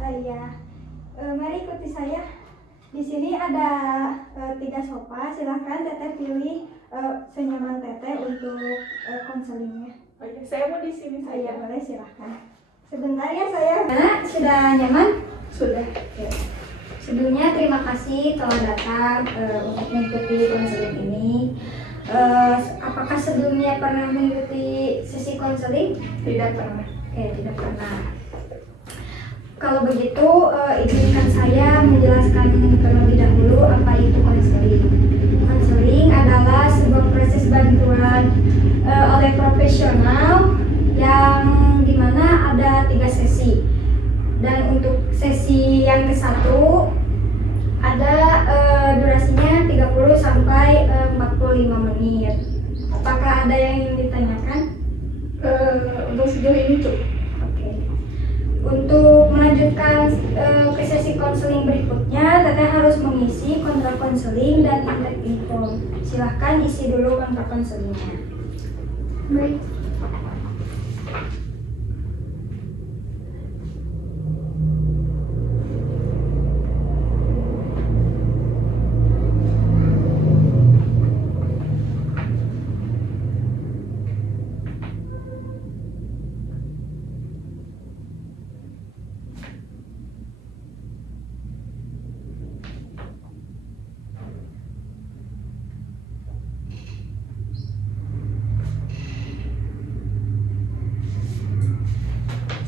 Iya. Mari ikuti saya. Di sini ada 3 sofa. Silahkan Teteh pilih senyaman Teteh untuk konselingnya. Oh iya, saya mau di sini saja. Iya, boleh, silahkan. Sebentar ya saya. Nah, sudah nyaman? Sudah. Ya. Sebelumnya terima kasih telah datang untuk mengikuti konseling ini. Apakah sebelumnya pernah mengikuti sesi konseling? Tidak pernah. Oke, tidak pernah. Kalau begitu, izinkan saya menjelaskan terlebih dahulu apa itu konseling. Konseling adalah sebuah proses bantuan oleh profesional yang dimana ada 3 sesi. Dan untuk sesi yang ke-1 ada durasinya 30 sampai 45 menit. Apakah ada yang ingin ditanyakan? Untuk sejauh ini tuh. Untuk melanjutkan ke sesi konseling berikutnya, Teteh harus mengisi kontrak konseling dan intake info. Silahkan isi dulu kontrak konselingnya. Baik.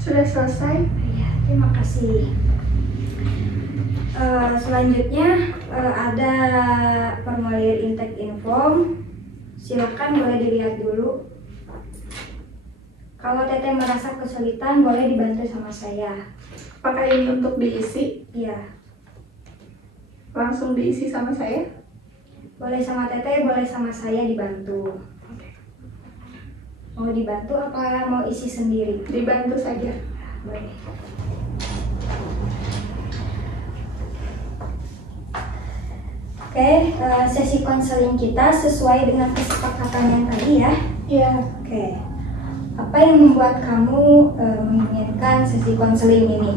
Sudah selesai? Iya, terima kasih. Selanjutnya ada formulir intake info. Silakan boleh dilihat dulu. Kalau Teteh merasa kesulitan, boleh dibantu sama saya. Apakah ini untuk diisi? Iya, Langsung diisi sama saya? boleh sama Teteh, boleh sama saya dibantu. Mau dibantu apa mau isi sendiri? Dibantu saja. Boleh. Oke, sesi konseling kita sesuai dengan kesepakatan yang tadi ya. Iya. Oke. Apa yang membuat kamu menginginkan sesi konseling ini?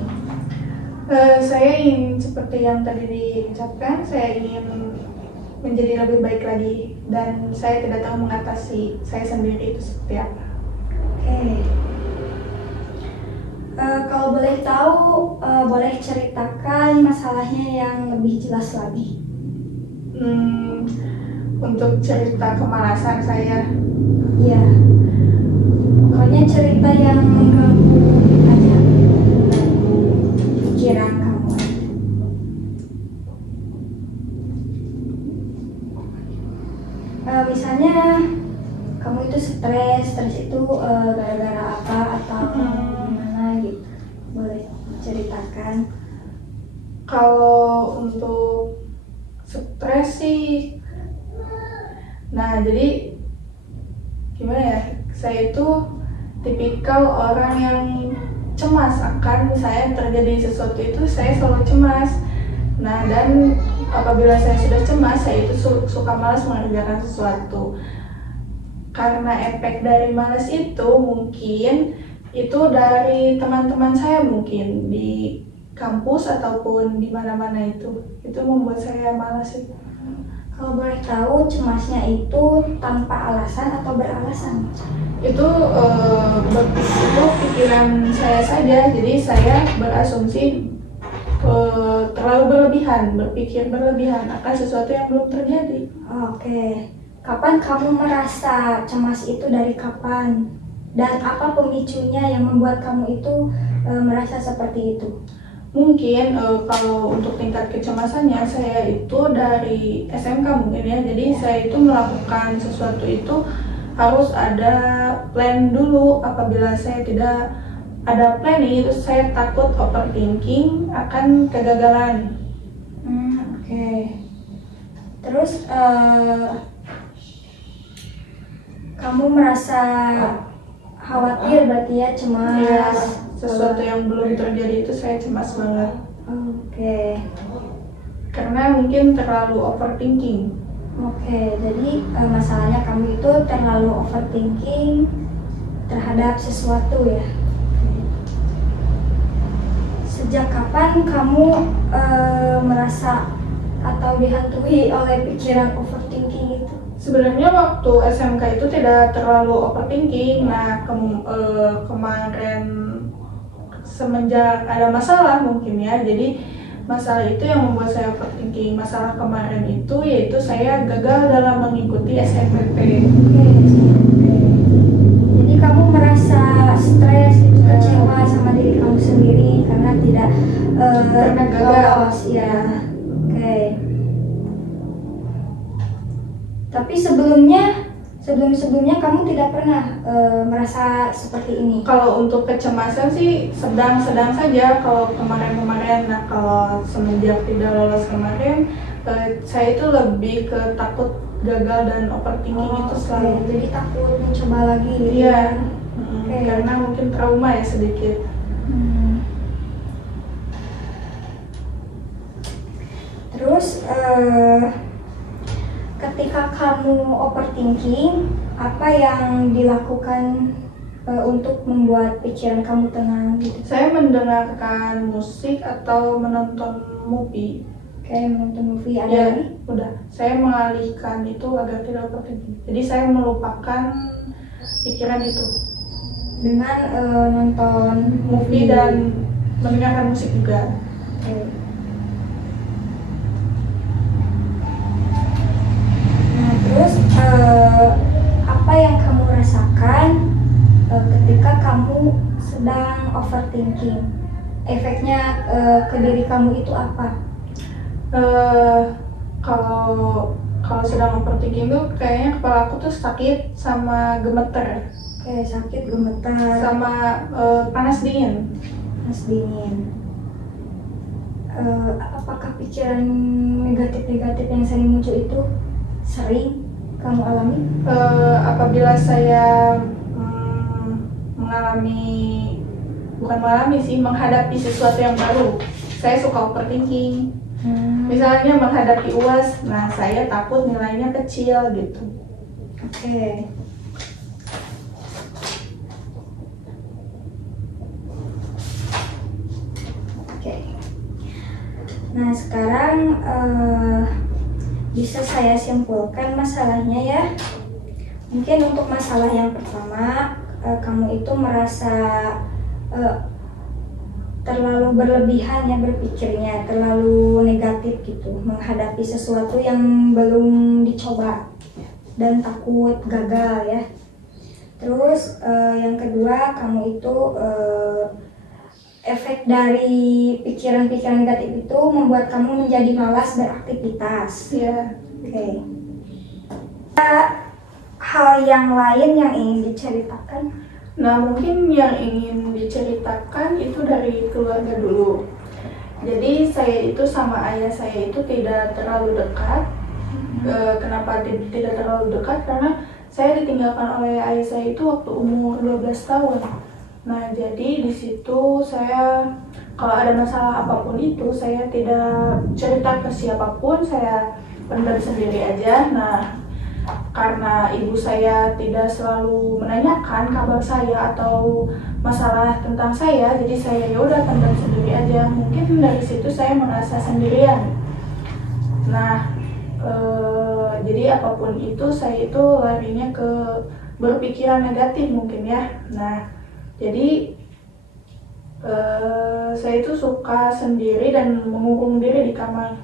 Saya ingin seperti yang tadi diucapkan, saya ingin menjadi lebih baik lagi dan saya tidak tahu mengatasi saya sendiri itu seperti apa. Oke. Kalau boleh tahu, boleh ceritakan masalahnya yang lebih jelas lagi. Untuk cerita kemalasan saya, Iya. Pokoknya cerita yang mengganggu aja pikiran kamu. Misalnya kamu itu stres itu gara-gara apa atau gimana gitu. Boleh ceritakan. kalau untuk stres sih, nah jadi gimana ya, saya itu tipikal orang yang cemas akan misalnya terjadi sesuatu itu saya selalu cemas. Nah dan apabila saya sudah cemas, saya itu suka malas mengerjakan sesuatu. Karena efek dari malas itu mungkin itu dari teman-teman saya mungkin di kampus ataupun di mana-mana itu membuat saya malas itu. Kalau boleh tahu cemasnya itu tanpa alasan atau beralasan? Itu pikiran saya saja, jadi saya berasumsi terlalu berlebihan, berpikir berlebihan akan sesuatu yang belum terjadi. Oke. Kapan kamu merasa cemas itu, dari kapan? Dan apa pemicunya yang membuat kamu itu merasa seperti itu? Mungkin kalau untuk tingkat kecemasannya saya itu dari SMK mungkin ya. Jadi saya itu melakukan sesuatu itu harus ada plan dulu. Apabila saya tidak ada planning, itu saya takut overthinking akan kegagalan. Oke. Terus kamu merasa khawatir berarti ya, cemas? Ya, sesuatu yang belum terjadi itu saya cemas banget. Oke. Karena mungkin terlalu overthinking. Oke, jadi masalahnya kamu itu terlalu overthinking terhadap sesuatu ya. sejak kapan kamu merasa atau dihantui oleh pikiran overthinking itu? Sebenarnya waktu SMK itu tidak terlalu overthinking. Nah, kemarin semenjak ada masalah mungkin ya, jadi masalah itu yang membuat saya overthinking. Masalah kemarin itu yaitu saya gagal dalam mengikuti SNMP. Jadi kamu merasa stres, kecewa sama diri kamu sendiri karena tidak Karena gagal. lolos, ya. Oke. Tapi sebelumnya kamu tidak pernah merasa seperti ini. Kalau untuk kecemasan sih sedang-sedang saja kalau kemarin-kemarin. Nah, kalau semenjak tidak lolos kemarin, saya itu lebih ke takut gagal dan overthinking itu selalu. Jadi takut mencoba lagi gitu. Iya. Oke. Karena mungkin trauma ya sedikit. Terus ketika kamu overthinking, apa yang dilakukan untuk membuat pikiran kamu tenang gitu? Saya mendengarkan musik atau menonton movie. Kayak menonton movie ada Ya, lagi? udah. Saya mengalihkan itu agar tidak overthinking. Jadi saya melupakan pikiran itu. Dengan nonton Movie dan mendengarkan musik juga. Oke. Nah, terus apa yang kamu rasakan ketika kamu sedang overthinking? Efeknya ke diri kamu itu apa? Kalau sedang overthinking tuh kayaknya kepala aku tuh sakit sama gemeter, Kayak sakit, gemetar, sama panas dingin. panas dingin. Apakah pikiran negatif-negatif yang sering muncul itu sering kamu alami? Apabila saya menghadapi sesuatu yang baru, saya suka overthinking. Misalnya menghadapi UAS, nah saya takut nilainya kecil gitu. Oke. Nah, sekarang bisa saya simpulkan masalahnya ya. Mungkin untuk masalah yang pertama, kamu itu merasa terlalu berlebihan ya berpikirnya, terlalu negatif gitu, menghadapi sesuatu yang belum dicoba dan takut gagal ya. Terus yang kedua, kamu itu efek dari pikiran-pikiran negatif itu membuat kamu menjadi malas beraktivitas. Ya. Oke. Hal yang lain yang ingin diceritakan? Nah, mungkin yang ingin diceritakan itu dari keluarga dulu. Jadi saya itu sama ayah saya itu tidak terlalu dekat. Kenapa tidak terlalu dekat? Karena saya ditinggalkan oleh ayah saya itu waktu umur 12 tahun. Nah, jadi di situ saya kalau ada masalah apapun itu saya tidak cerita ke siapapun, saya pendam sendiri aja. Nah, karena ibu saya tidak selalu menanyakan kabar saya atau masalah tentang saya, jadi saya ya udah pendam sendiri aja. Mungkin dari situ saya merasa sendirian. Nah, jadi apapun itu saya itu larinya ke berpikiran negatif mungkin ya. Nah, jadi saya itu suka sendiri dan mengurung diri di kamar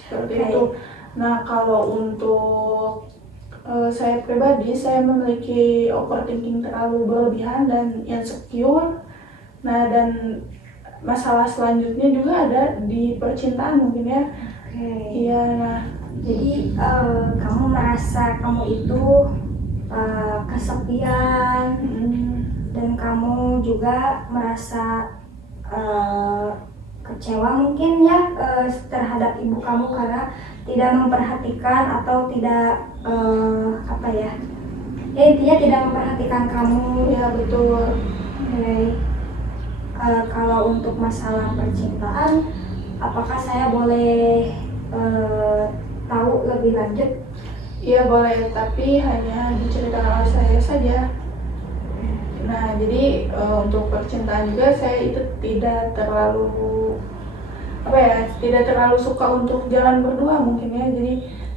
seperti itu. Nah, kalau untuk saya pribadi, saya memiliki overthinking terlalu berlebihan dan insecure. Nah, dan masalah selanjutnya juga ada di percintaan mungkin ya. Iya, nah. Jadi kamu merasa kamu itu kesepian dan kamu juga merasa kecewa mungkin ya terhadap ibu kamu karena tidak memperhatikan atau tidak intinya tidak memperhatikan kamu. Ya, betul. Kalau untuk masalah percintaan, apakah saya boleh tahu lebih lanjut? Iya boleh, tapi hanya diceritakan oleh saya saja. Nah, jadi untuk percintaan juga saya itu tidak terlalu tidak terlalu suka untuk jalan berdua mungkin ya. Jadi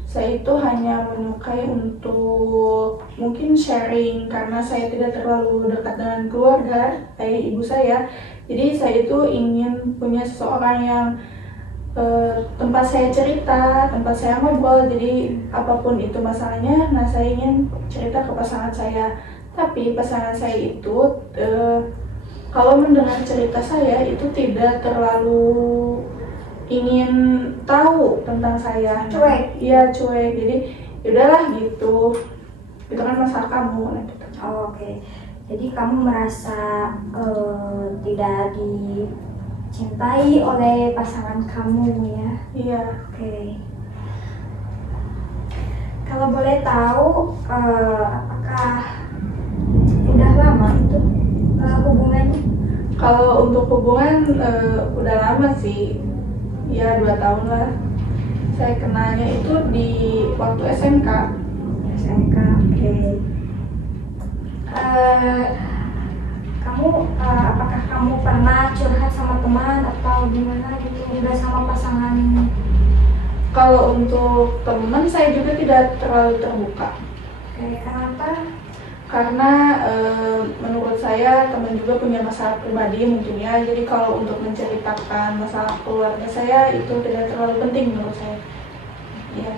saya itu hanya menyukai untuk mungkin sharing karena saya tidak terlalu dekat dengan keluarga kayak ibu saya. Jadi saya itu ingin punya seseorang yang tempat saya cerita, tempat saya ngobrol. Jadi apapun itu masalahnya, nah saya ingin cerita ke pasangan saya. Tapi pasangan saya itu kalau mendengar cerita saya itu tidak terlalu ingin tahu tentang saya. Cuek. Iya, cuek. Jadi yaudahlah gitu. Itu kan masalah kamu. Nah, gitu. Oh, oke. Jadi kamu merasa tidak dicintai oleh pasangan kamu ya? Iya. Oke. Kalau boleh tahu, apakah udah lama itu hubungannya? Kalau untuk hubungan udah lama sih. Ya 2 tahun lah. Saya kenalnya itu di waktu SMK. SMK, oke. Apakah kamu pernah curhat sama teman atau gimana gitu? Udah sama pasangan? Kalau untuk teman saya juga tidak terlalu terbuka. Oke, kenapa? Karena menurut saya teman juga punya masalah pribadi mungkin ya. Jadi kalau untuk menceritakan masalah keluarga saya itu tidak terlalu penting menurut saya. Ya.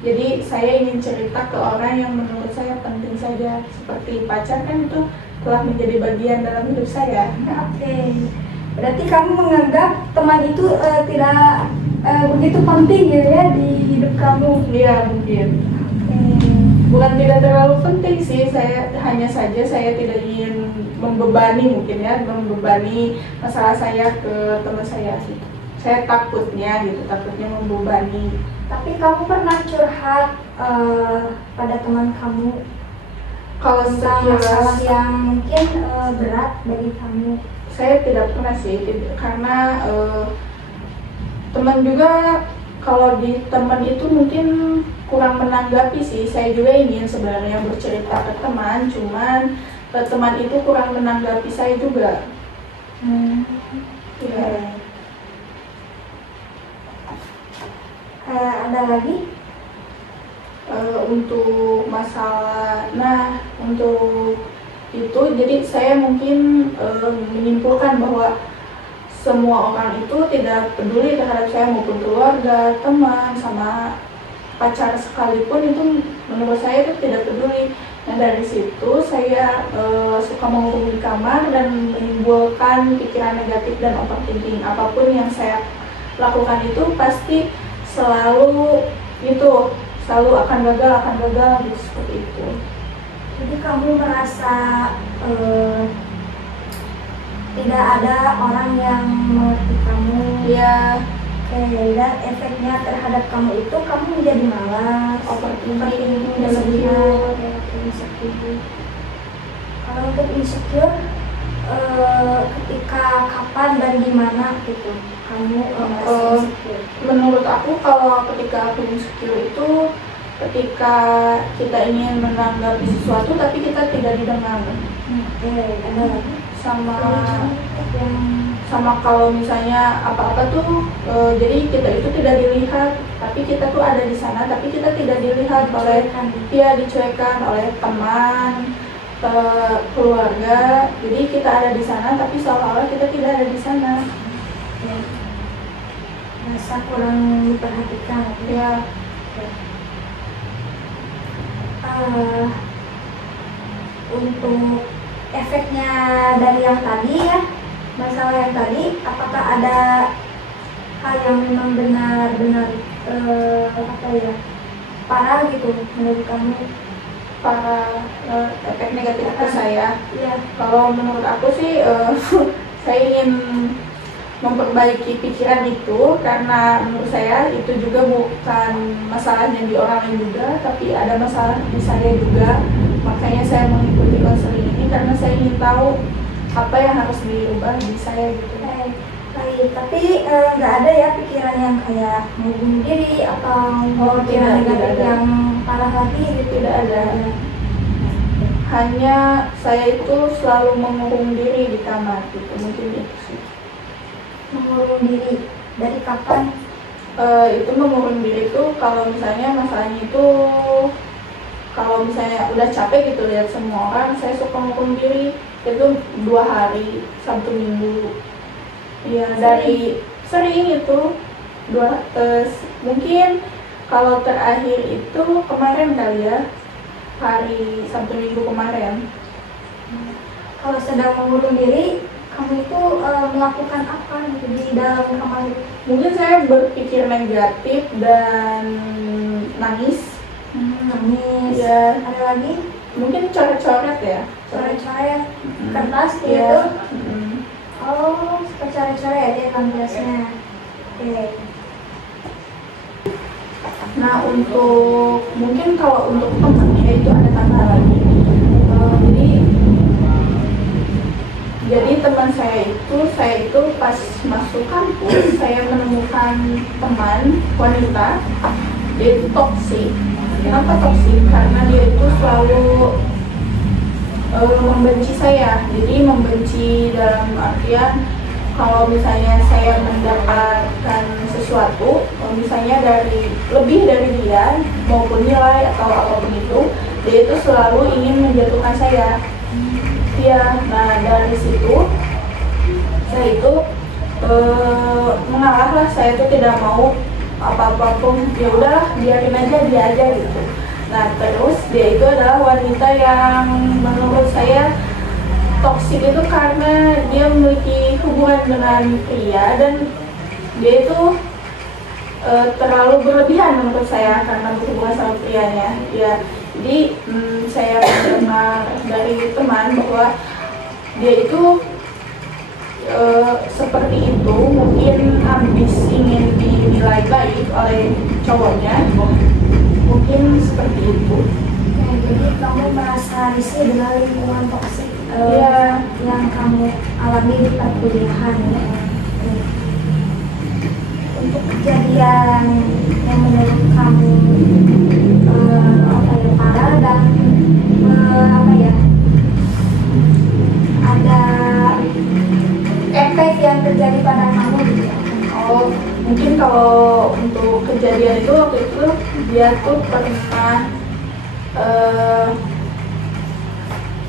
Jadi saya ingin cerita ke orang yang menurut saya penting saja. Seperti pacar kan itu telah menjadi bagian dalam hidup saya. Oke. Berarti kamu menganggap teman itu tidak begitu penting gitu ya di hidup kamu? Iya mungkin. Bukan tidak terlalu penting sih, hanya saja saya tidak ingin membebani mungkin ya, membebani masalah saya ke teman saya sih. Saya takutnya membebani. Tapi kamu pernah curhat pada teman kamu Kalau tentang sekilas masalah yang mungkin berat bagi kamu? saya tidak pernah sih, karena teman juga kalau di teman itu mungkin kurang menanggapi sih. Saya juga ingin sebenarnya bercerita ke teman, cuman teman itu kurang menanggapi saya juga. Ya. Ada lagi? Untuk masalah, untuk itu jadi saya mungkin menyimpulkan bahwa semua orang itu tidak peduli terhadap saya maupun keluarga, teman, sama pacar sekalipun itu menurut saya itu tidak peduli. Nah dari situ saya suka mengurung di kamar dan menimbulkan pikiran negatif dan overthinking. Apapun yang saya lakukan itu pasti selalu akan gagal gitu, seperti itu. Jadi kamu merasa tidak ada orang yang mengerti kamu? Ya, dan efeknya terhadap kamu itu kamu menjadi malas, overthinking, insecure. Kalau untuk insecure, ketika kapan dan di mana gitu kamu merasa insecure? Menurut aku kalau ketika aku insecure itu ketika kita ingin menanggapi sesuatu tapi kita tidak didengar. Ada lagi sama kalau misalnya apa-apa tuh jadi kita itu tidak dilihat, tapi kita tuh ada di sana tapi kita tidak dilihat oleh dicuekan oleh teman, keluarga. Jadi kita ada di sana tapi seolah-olah kita tidak ada di sana. Rasa kurang diperhatikan ya. Untuk efeknya dari yang tadi ya, masalah yang tadi, apakah ada hal yang memang benar-benar parah gitu menurut kamu? Parah, efek negatif ke saya? Ya. Kalau menurut aku sih saya ingin memperbaiki pikiran itu, karena menurut saya itu juga bukan masalahnya di orang lain juga, tapi ada masalah di saya juga. Makanya saya mengikuti konseling ini karena saya ingin tahu apa yang harus diubah di saya gitu. Baik, tapi nggak ada ya pikiran yang kayak mau bunuh diri atau pikiran negatif yang parah lagi gitu? Tidak ada. hanya saya itu selalu mengurung diri di kamar gitu, mungkin itu sih. Mengurung diri dari kapan? Itu mengurung diri itu kalau misalnya masalahnya itu kalau misalnya udah capek gitu lihat semua orang, saya suka mengurung diri itu 2 hari, Sabtu Minggu. Iya, dari sering itu mungkin kalau terakhir itu kemarin kali ya, hari Sabtu Minggu kemarin. Kalau sedang mengurung diri, kamu itu melakukan apa gitu di dalam kamar itu? Mungkin saya berpikir negatif dan nangis. Nangis. Ya. Ada lagi? Mungkin coret-coret ya. Coret-coret kertas gitu. Ya. Oh, suka coret-coret ya kertasnya. Oke. Nah, untuk mungkin kalau untuk temannya itu ada tambahan lagi. Jadi teman saya itu pas masuk kampus saya menemukan teman wanita, dia itu toksik. Kenapa toksik? Karena dia itu selalu membenci saya. Jadi membenci dalam artian kalau misalnya saya mendapatkan sesuatu, misalnya lebih dari dia maupun nilai atau apapun itu, dia itu selalu ingin menjatuhkan saya. Ya, nah dari situ saya itu mengalah lah, saya itu tidak mau apa-apa pun, ya udahlah biarin aja dia aja gitu. Nah terus dia itu adalah wanita yang menurut saya toksik itu karena dia memiliki hubungan dengan pria dan dia itu terlalu berlebihan menurut saya karena berhubungan sama prianya. Ya, jadi saya mendengar dari teman bahwa dia itu seperti itu, mungkin habis ingin dinilai baik oleh cowoknya, mungkin seperti itu. Ya, jadi kamu merasa risih dengan lingkungan toksik yang kamu alami di perkuliahan ya. Untuk kejadian yang menurut kamu parah dan ada efek yang terjadi pada kamu gitu. Oh, mungkin kalau untuk kejadian itu waktu itu dia tuh pernah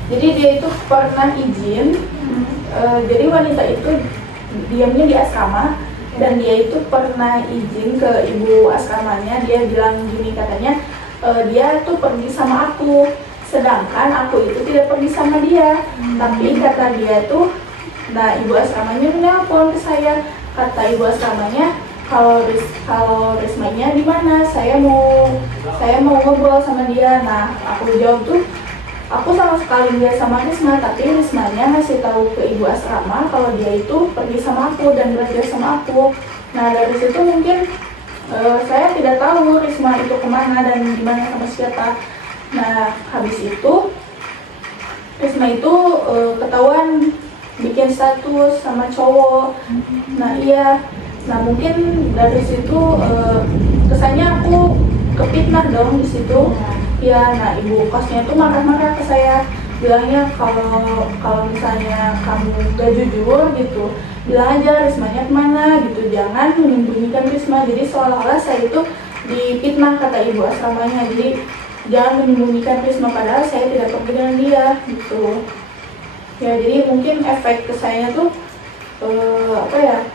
jadi dia itu pernah izin. Jadi wanita itu diamnya di asrama dan dia itu pernah izin ke ibu asramanya. Dia bilang gini, katanya dia tuh pergi sama aku, sedangkan aku itu tidak pergi sama dia. Tapi kata dia tuh, nah ibu asramanya menelpon ke saya, kata ibu asramanya kalau Rismanya di mana, saya mau ngobrol sama dia. Nah aku jawab tuh, aku sama sekali nggak sama Risma, tapi Rismanya ngasih tahu ke ibu asrama kalau dia itu pergi sama aku dan belajar sama aku. Nah dari situ mungkin saya tidak tahu Risma itu kemana dan gimana sama siapa. Nah habis itu Risma itu ketahuan bikin status sama cowok. Nah iya, nah mungkin dari situ kesannya aku kepitnah dong di situ. Ya, nah ibu kosnya itu marah-marah ke saya, bilangnya kalau misalnya kamu gak jujur gitu, bilang aja Rismanya kemana gitu, jangan menyembunyikan Risma. Jadi seolah-olah saya itu dipitnah kata ibu asramanya, jadi jangan menyembunyikan Risma padahal saya tidak pergi dengan dia gitu. Ya jadi mungkin efek ke saya tuh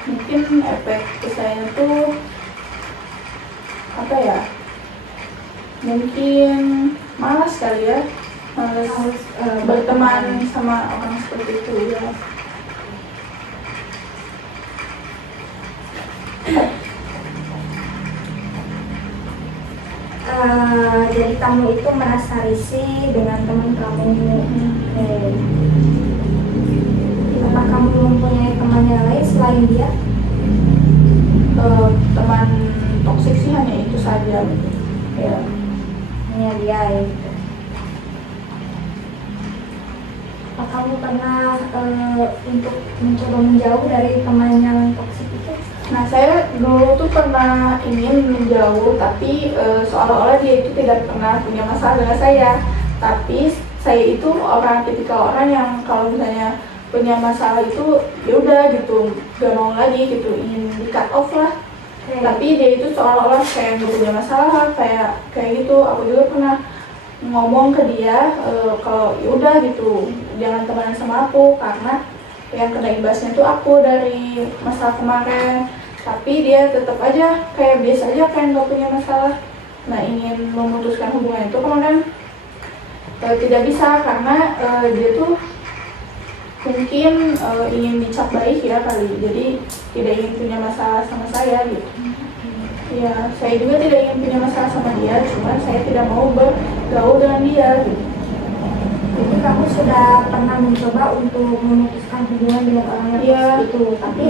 mungkin efek ke saya tuh mungkin malas kali ya, malas berteman sama orang seperti itu ya. Jadi kamu itu merasa risih dengan teman kamu. Apakah kamu mempunyai teman yang lain selain dia? Teman toksik sih hanya itu saja. Ya. Hanya dia ya. Apa kamu pernah untuk mencoba menjauh dari teman yang toksik itu? Nah saya dulu tuh pernah ingin menjauh, tapi seolah-olah dia itu tidak pernah punya masalah dengan saya. Tapi saya itu tipikal orang yang kalau misalnya punya masalah itu ya udah gitu, gak mau lagi gitu, ingin di cut off lah. Tapi dia itu seolah-olah kayak nggak punya masalah, kayak gitu. Aku juga pernah ngomong ke dia kalau ya udah gitu, jangan temenan sama aku karena yang kena imbasnya tuh aku dari masalah kemarin. Tapi dia tetap aja kayak biasa aja, kayak nggak punya masalah. Nah, ingin memutuskan hubungan itu kemarin tidak bisa karena dia tuh mungkin ingin dicap baik ya kali, jadi tidak ingin punya masalah sama saya gitu. Ya, saya juga tidak ingin punya masalah sama dia, cuman saya tidak mau bergaul dengan dia gitu. Jadi kamu sudah pernah mencoba untuk memutuskan hubungan dengan orang yang toksik itu, tapi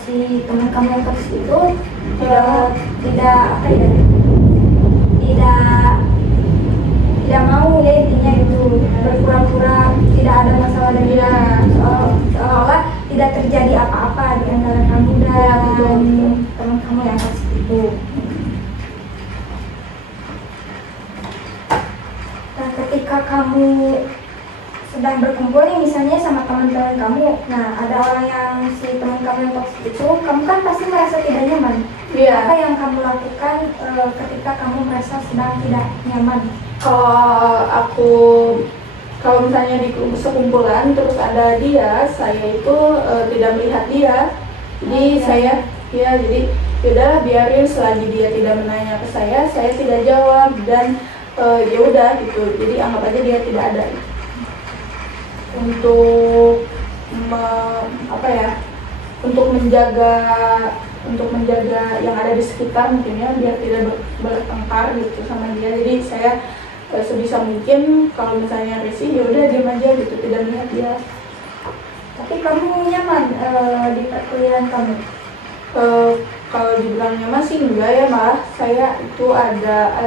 si teman kamu yang toksik itu tidak apa ya, tidak mau ya intinya gitu, berpura-pura tidak ada masalah dan dia seolah-olah tidak terjadi apa-apa di antara kamu dan teman kamu yang toksik itu. Nah, ketika kamu sedang berkumpul nih misalnya sama teman-teman kamu, nah ada orang yang si teman kamu yang toksik itu, kamu kan pasti merasa tidak nyaman. Apa yang kamu lakukan ketika kamu merasa sedang tidak nyaman? Kalau misalnya di sekumpulan terus ada dia, saya itu tidak melihat dia. Jadi jadi udah biarin, selagi dia tidak menanya ke saya tidak jawab, dan ya udah gitu. Jadi anggap aja dia tidak ada. Untuk menjaga yang ada di sekitar mungkin ya, biar tidak bertengkar gitu sama dia. Jadi saya sebisa mungkin kalau misalnya risih ya udah diam aja gitu, tidak melihat dia. Tapi kamu nyaman di perkuliahan kamu? Kalau dibilang nyaman sih enggak ya, malah saya itu ada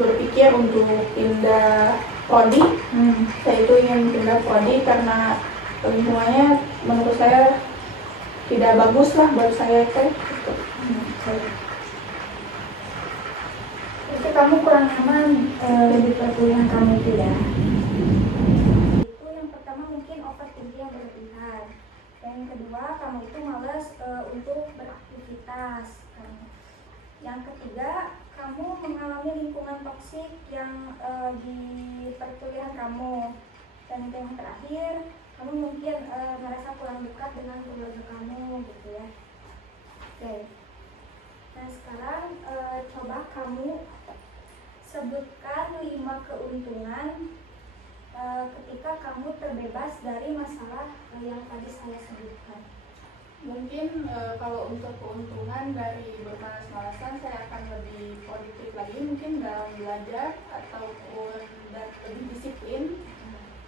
berpikir untuk pindah prodi. Saya itu ingin pindah prodi karena lingkungannya menurut saya tidak bagus lah buat saya gitu. Itu kamu kurang nyaman di perkuliahan kamu itu ya? Itu yang pertama mungkin overthinking yang berlebihan. Yang kedua, kamu itu malas untuk beraktivitas. Yang ketiga, kamu mengalami lingkungan toksik yang di perkuliahan kamu. Dan yang terakhir, kamu mungkin merasa kurang dekat dengan keluarga kamu gitu ya. Oke. Nah, sekarang coba kamu sebutkan 5 keuntungan ketika kamu terbebas dari masalah yang tadi saya sebutkan. Mungkin kalau untuk keuntungan dari bermalas-malasan, saya akan lebih produktif lagi mungkin dalam belajar ataupun lebih disiplin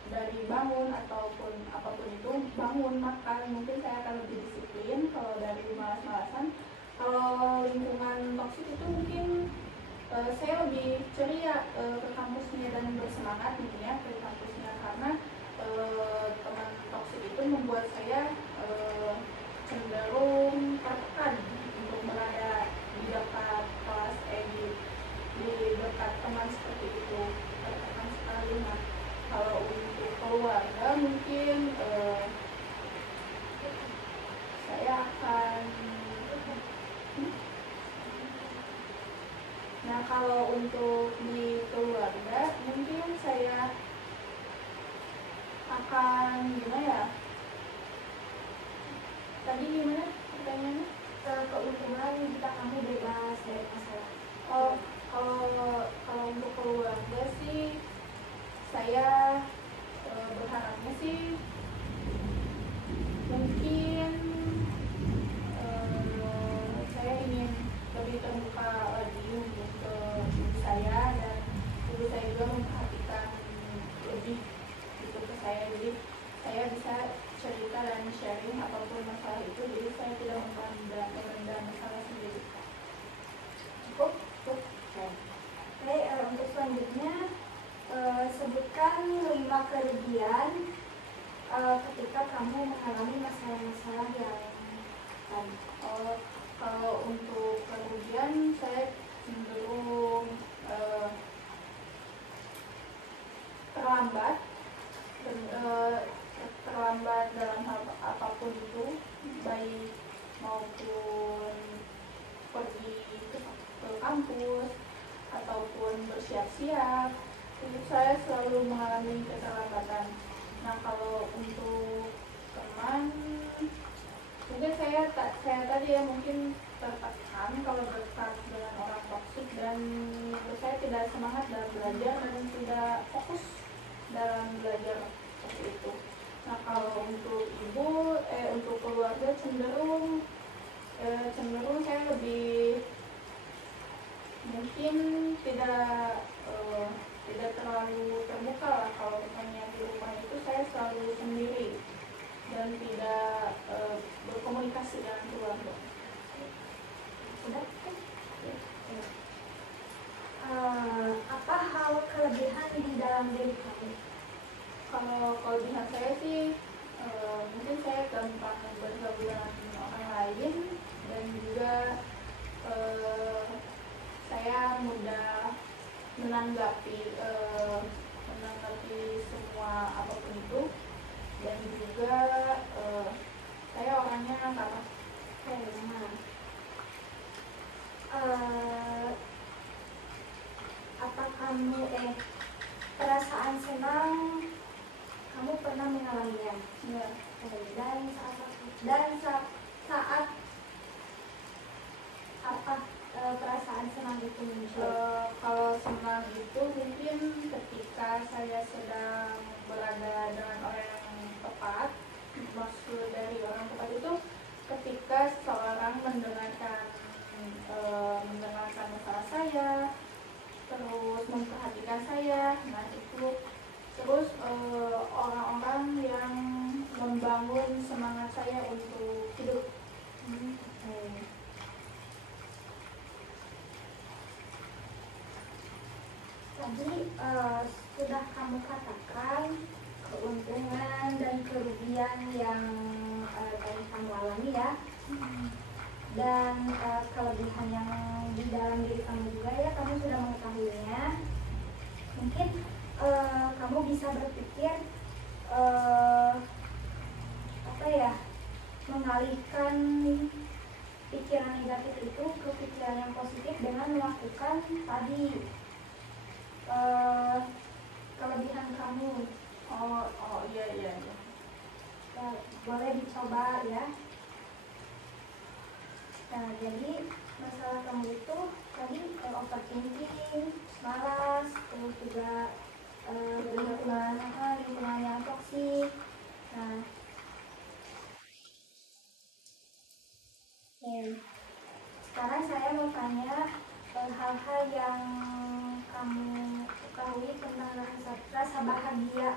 dari bangun ataupun apapun itu, bangun, makan, mungkin saya akan lebih disiplin kalau dari malas-malasan. Kalau lingkungan toksik itu mungkin saya lebih ceria ke kampusnya dan bersemangat mungkin ya ke kampusnya, karena teman toksik itu membuat saya cenderung tertekan untuk berada di dekat kelas di dekat teman seperti itu, tertekan sekali. Nah, kalau untuk keluarga mungkin saya akan kalau untuk di keluarga mungkin saya akan gimana ya? Tadi gimana pertanyaannya? Keuntungan jika kamu bebas dari masalah. Kalau untuk keluarga sih saya berharapnya sih mungkin saya ingin lebih terbuka lagi untuk ke ibu saya, dan ibu saya juga memperhatikan lebih gitu ke saya, jadi saya bisa cerita dan sharing apapun masalah itu, jadi saya tidak memendam masalah sendiri. Cukup? Oke, untuk selanjutnya sebutkan 5 kerugian ketika kamu mengalami masalah-masalah yang tadi. Kalau untuk kerugian saya cenderung terlambat ataupun pergi ke kampus ataupun bersiap-siap, itu saya selalu mengalami keterlambatan. Nah, kalau untuk teman, mungkin saya tadi ya mungkin tertekan kalau dekat dengan orang toksik, dan saya tidak semangat dalam belajar dan tidak fokus dalam belajar seperti itu. Nah, kalau untuk untuk keluarga cenderung saya lebih mungkin tidak terlalu terbuka lah. Kalau misalnya di rumah itu saya selalu sendiri dan tidak berkomunikasi dengan keluarga. Sudah? Apa hal kelebihan di dalam diri kamu? Kalau kelebihan saya sih mungkin saya gampang bergaul dengan orang lain, dan juga saya mudah menanggapi semua apapun itu, dan juga saya orangnya ramah. Apa kamu perasaan senang kamu pernah mengalaminya? Ya. Dan saat apa perasaan senang itu muncul? Kalau senang itu mungkin ketika saya sedang berada dengan orang yang tepat. Maksud dari orang tepat itu ketika seseorang mendengarkan masalah saya, terus memperhatikan saya. Nah, itu terus orang-orang yang membangun semangat saya untuk hidup. Tadi sudah kamu katakan keuntungan dan kerugian yang tadi kamu alami ya, dan kelebihan yang di dalam diri kamu juga ya, kamu sudah mengetahuinya. Mungkin kamu bisa berpikir mengalihkan pikiran negatif itu ke pikiran yang positif dengan melakukan tadi kelebihan kamu. Iya. Ya, boleh dicoba ya. Nah, jadi masalah kamu itu tadi overthinking, malas, terus juga lingkungan yang toksik. Nah, sekarang saya mau tanya hal-hal yang kamu ketahui tentang rasa bahagia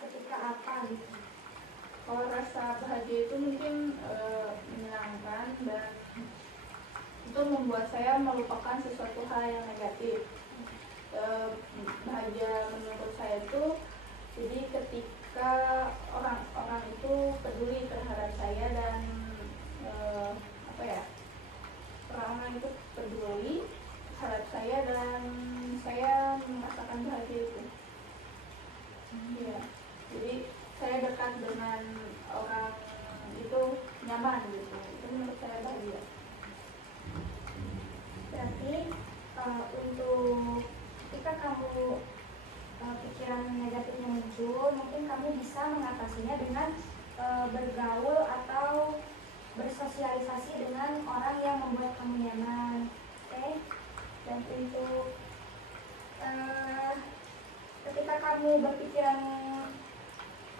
ketika apa gitu. Kalau rasa bahagia itu mungkin menyenangkan, dan itu membuat saya melupakan sesuatu hal yang negatif. Bahagia menurut saya itu jadi ketika orang-orang itu peduli terhadap saya, dan orang-orang itu peduli terhadap saya, dan saya merasakan bahagia itu. Iya, jadi saya dekat dengan orang itu nyaman gitu. Itu menurut saya bahagia. Berarti untuk ketika kamu pikiran negatifnya muncul, mungkin kamu bisa mengatasinya dengan bergaul atau bersosialisasi dengan orang yang membuat kamu nyaman. Oke? Dan untuk ketika kamu berpikiran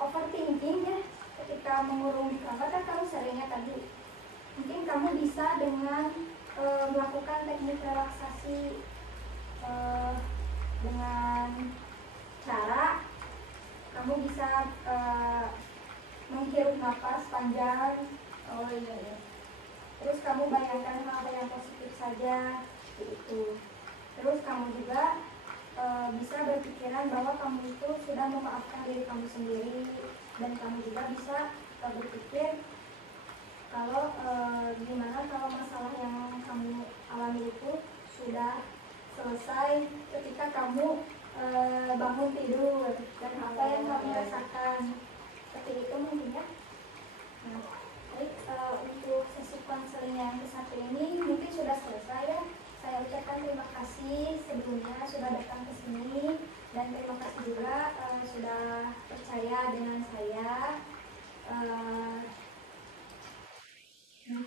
overthinking ya, ketika mengurung di kamar, kan kamu seringnya tadi, mungkin kamu bisa dengan melakukan teknik relaksasi dengan cara kamu bisa menghirup nafas panjang. Iya. Terus kamu bayangkan hal yang positif saja gitu. Terus kamu juga bisa berpikiran bahwa kamu itu sudah memaafkan diri kamu sendiri, dan kamu juga bisa berpikir kalau gimana kalau masalah yang kamu alami itu sudah selesai ketika kamu bangun tidur, dan apa yang kamu rasakan seperti itu mungkin ya. Nah, baik,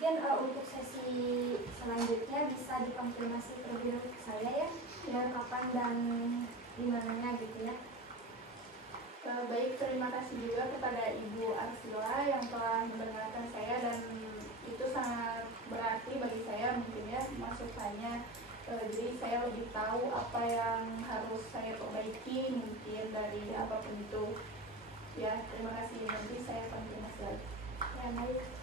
Mungkin untuk sesi selanjutnya bisa dikonfirmasi terlebih dahulu ke saya ya, kapan dan di mananya gitu ya. Baik, terima kasih juga kepada Ibu Arsila yang telah mendengarkan saya, dan itu sangat berarti bagi saya mungkin ya masukannya. Jadi saya lebih tahu apa yang harus saya perbaiki mungkin dari apapun itu. Ya, terima kasih. Nanti saya konfirmasi lagi. Ya, baik.